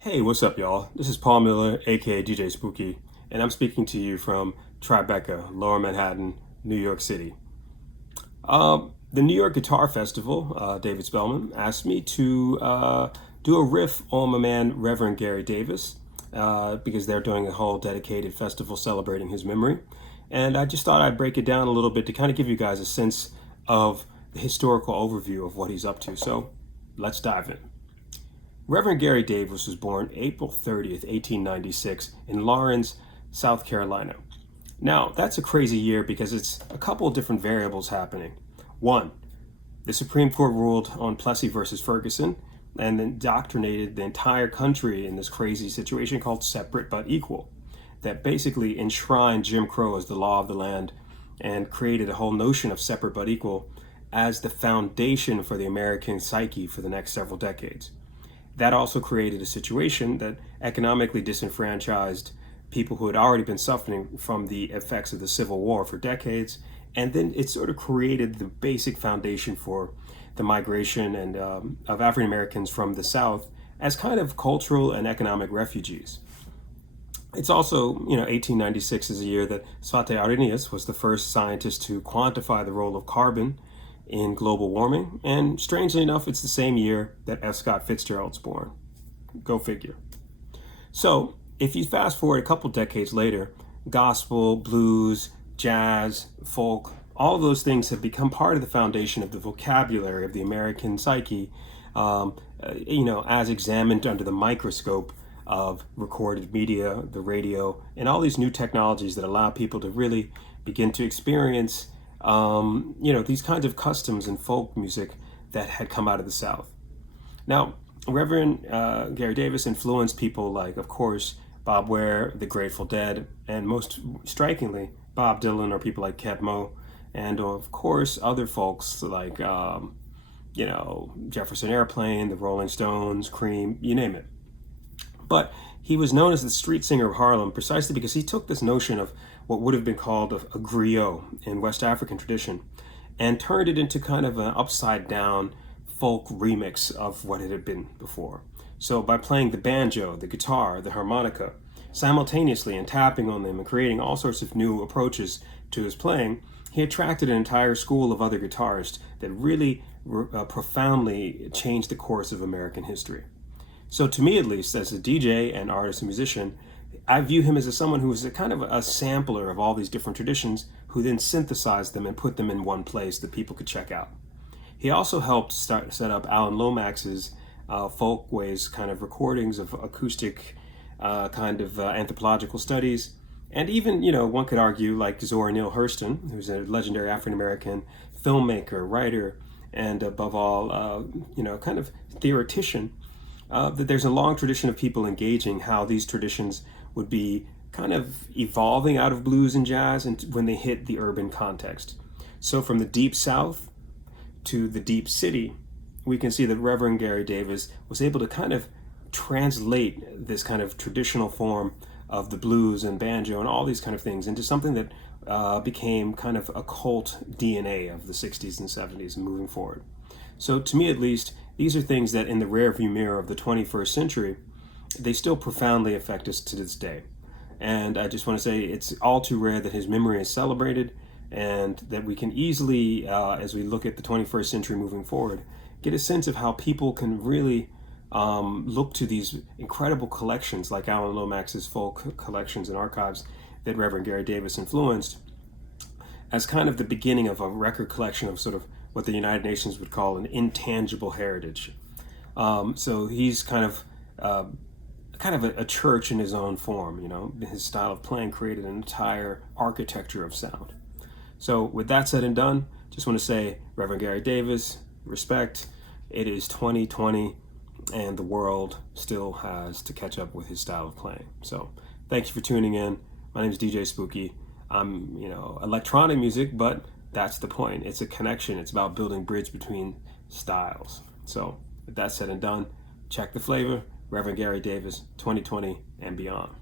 Hey, what's up, y'all? This is Paul Miller, aka DJ Spooky, and I'm speaking to you from Tribeca, Lower Manhattan, New York City. The New York Guitar Festival, David Spellman, asked me to do a riff on my man, Reverend Gary Davis, because they're doing a whole dedicated festival celebrating his memory. And I just thought I'd break it down a little bit to kind of give you guys a sense of the historical overview of what he's up to. So let's dive in. Reverend Gary Davis was born April 30th, 1896 in Lawrence, South Carolina. Now, that's a crazy year because it's a couple of different variables happening. One, the Supreme Court ruled on Plessy versus Ferguson and indoctrinated the entire country in this crazy situation called separate but equal, that basically enshrined Jim Crow as the law of the land and created a whole notion of separate but equal as the foundation for the American psyche for the next several decades. That also created a situation that economically disenfranchised people who had already been suffering from the effects of the Civil War for decades. And then it sort of created the basic foundation for the migration and of African Americans from the South as kind of cultural and economic refugees. It's also, 1896 is a year that Svante Arrhenius was the first scientist to quantify the role of carbon in global warming, and strangely enough, it's the same year that F. Scott Fitzgerald's born. Go figure. So, if you fast forward a couple decades later, gospel, blues, jazz, folk, all of those things have become part of the foundation of the vocabulary of the American psyche, as examined under the microscope of recorded media, the radio, and all these new technologies that allow people to really begin to experience these kinds of customs and folk music that had come out of the South. Now, Reverend Gary Davis influenced people like, of course, Bob Weir, the Grateful Dead, and most strikingly, Bob Dylan or people like Keb Mo, and of course, other folks like, Jefferson Airplane, the Rolling Stones, Cream, you name it. But he was known as the street singer of Harlem precisely because he took this notion of what would have been called a griot in West African tradition and turned it into kind of an upside down folk remix of what it had been before. So by playing the banjo, the guitar, the harmonica, simultaneously and tapping on them and creating all sorts of new approaches to his playing, he attracted an entire school of other guitarists that really profoundly changed the course of American history. So to me, at least, as a DJ and artist and musician, I view him as someone who is a kind of a sampler of all these different traditions who then synthesized them and put them in one place that people could check out. He also helped set up Alan Lomax's Folkways kind of recordings of acoustic anthropological studies. And even, one could argue like Zora Neale Hurston, who's a legendary African-American filmmaker, writer, and above all, kind of theoretician, that there's a long tradition of people engaging how these traditions would be kind of evolving out of blues and jazz and when they hit the urban context. So from the deep South to the deep city, we can see that Reverend Gary Davis was able to kind of translate this kind of traditional form of the blues and banjo and all these kind of things into something that became kind of a cult DNA of the 60s and 70s and moving forward. So to me, at least, these are things that in the rearview mirror of the 21st century, they still profoundly affect us to this day. And I just want to say it's all too rare that his memory is celebrated and that we can easily, as we look at the 21st century moving forward, get a sense of how people can really look to these incredible collections like Alan Lomax's folk collections and archives that Reverend Gary Davis influenced as kind of the beginning of a record collection of sort of what the United Nations would call an intangible heritage. So he's kind of a church in his own form. His style of playing created an entire architecture of sound. So with that said and done, just want to say, Reverend Gary Davis, respect. It is 2020 and the world still has to catch up with his style of playing. So thank you for tuning in. My name is DJ Spooky. I'm, electronic music, but that's the point. It's a connection. It's about building bridge between styles. So with that said and done, check the flavor. Reverend Gary Davis, 2020 and beyond.